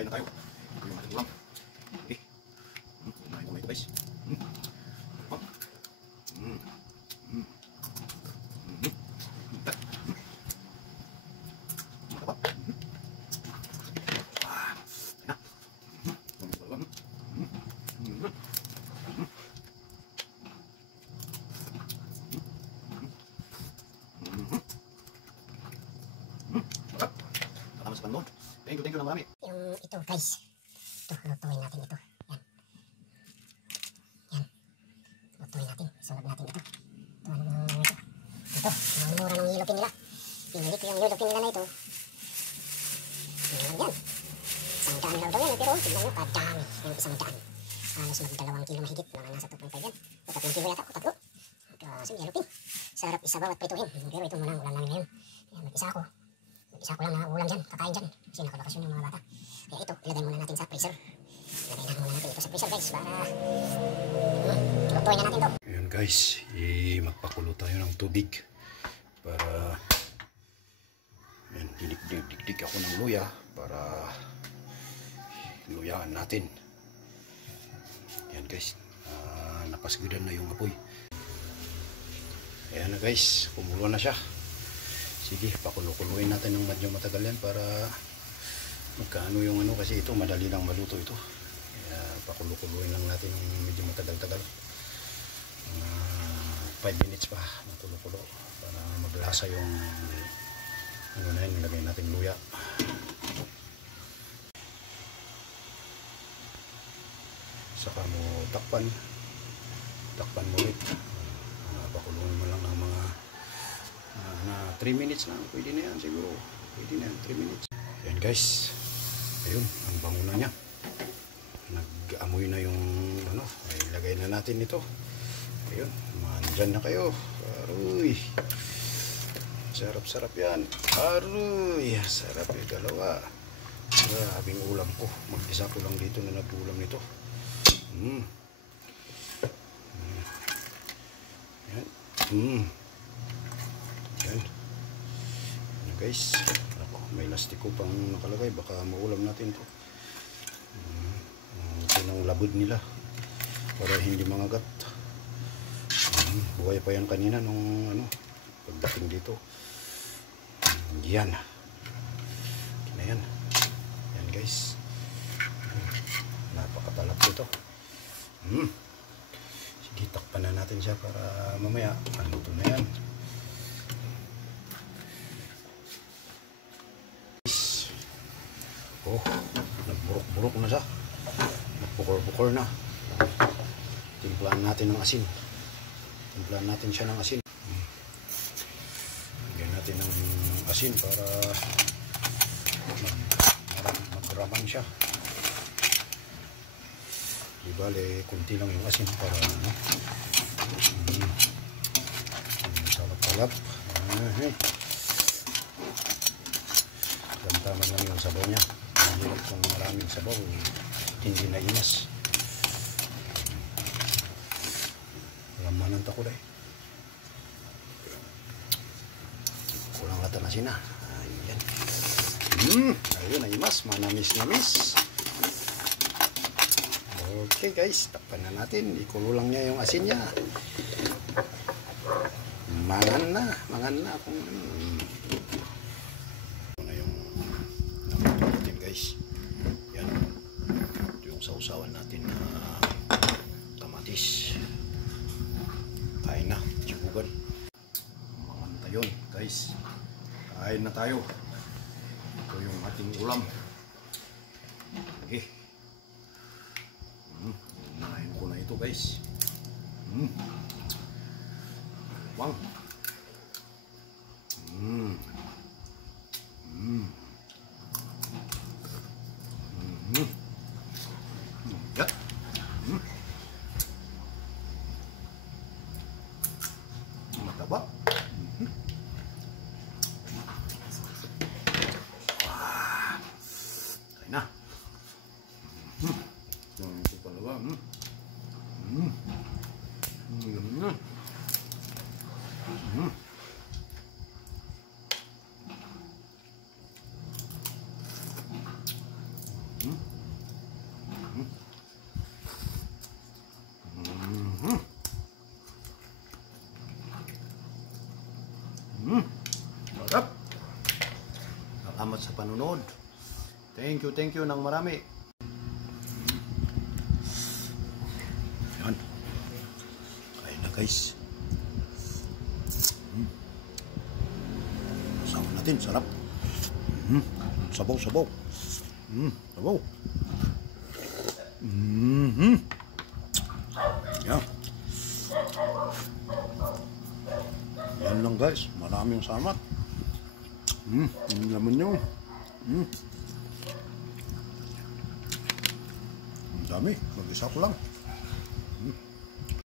kain na tayo. Ito yung ating ulam. Okay. Kumain ko na ito guys. Thank you na marami. Yung ito guys, ito lutuin natin ito. Yan. Yan. Lutuin natin. Sunod natin ito. Ito, ito. Ito, ang mura ng yellow pin nila. Pinili ko yung yellow pin nila na ito. Yan yan. Isang daan daw yan. Pero tignan nyo, kadami yung isang daan. Halos mag-2 kilo mahigit. Mga nasa 2.5 yan. O 3 kilo yata. O 3. Kasi yellow pin. Sarap isabaw at prituhin. Pero ito muna ang ulam namin ngayon. Yan, mag-isa ako. Isa ko lang na ulam dyan, kakain dyan. Kasi nakabakasyon yung mga bata. Kaya ito, ilagay muna natin sa freezer. Ilagay na muna natin ito sa freezer guys. Para lutuin na natin ito. Ayan guys, magpakulo tayo ng tubig. Para ayan, dinik ako ng luya. Para luyaan natin. Ayan guys, napasgidan na yung apoy. Ayan na guys, kumulo na siya. Sige, pakulo-kuluin natin ng medyo matagal yan para magkaano yung ano, kasi ito madali lang maluto ito. Kaya pakulo-kuluin lang natin ng medyo matagal-tagal. 5 minutes pa ng kulo-kulo para maglasa yung ano na yun, nilagay natin luya. Saka mo takpan mo ulit. Pakuluin mo lang ng mga na 3 minutes lang, pwede na yan siguro, pwede na yan 3 minutes. Ayan guys, ayun, ang bango na niya, nag-amoy na yung ano, ay lagay na natin ito. Ayun, mandyan na kayo. Aruy, sarap yan, aruy, sarap yung dalawa. Grabing ulam ko, mag-isa ko lang dito na nag-ulam nito. Ayan. Yan guys, ako, may lastiko pang nakalagay, baka maulam natin to. Ito ng labod nila para hindi mangagat. Buhay pa yan kanina nung ano, pagdating dito. Yan yan guys, napakatalap dito. Sige, takpan na natin siya para mamaya maluto na yan. Oh, nagburok-burok na siya. Nagpukor-pukor na. Timplahan natin ng asin. Timplahan natin siya ng asin. Lagyan natin ng asin para magraman siya. Di bale, kunti lang yung asin para ano. Salap-salap. Gantaman lang yung sabaw niya. Hirap kung maraming sabaw, hindi na inas. Lamanan ta ko dahil. Kulang lata na sina. Ayan. Ayun, naimas. Manamis-namis. Okay guys, takpan na natin. Ikulo lang niya yung asin niya. Mangan na kung ano. Yan, ito yung sausawan natin na kamatis. Kain na, chibugan. Mamanta yun guys, kain na tayo. Ito yung ating ulam. Okay, nahin ko na ito guys. Wang. Yat. Mataba. Wah. Kain na. Ito talaga. Sarap. Salamat sa panunod. Thank you ng marami. Yan. Kain na guys. Sama natin, sarap. Sabaw. Sabaw. Yan. Yan lang guys. Maraming salamat. Ang laman nyo. Ang dami. Mag-isa ko lang.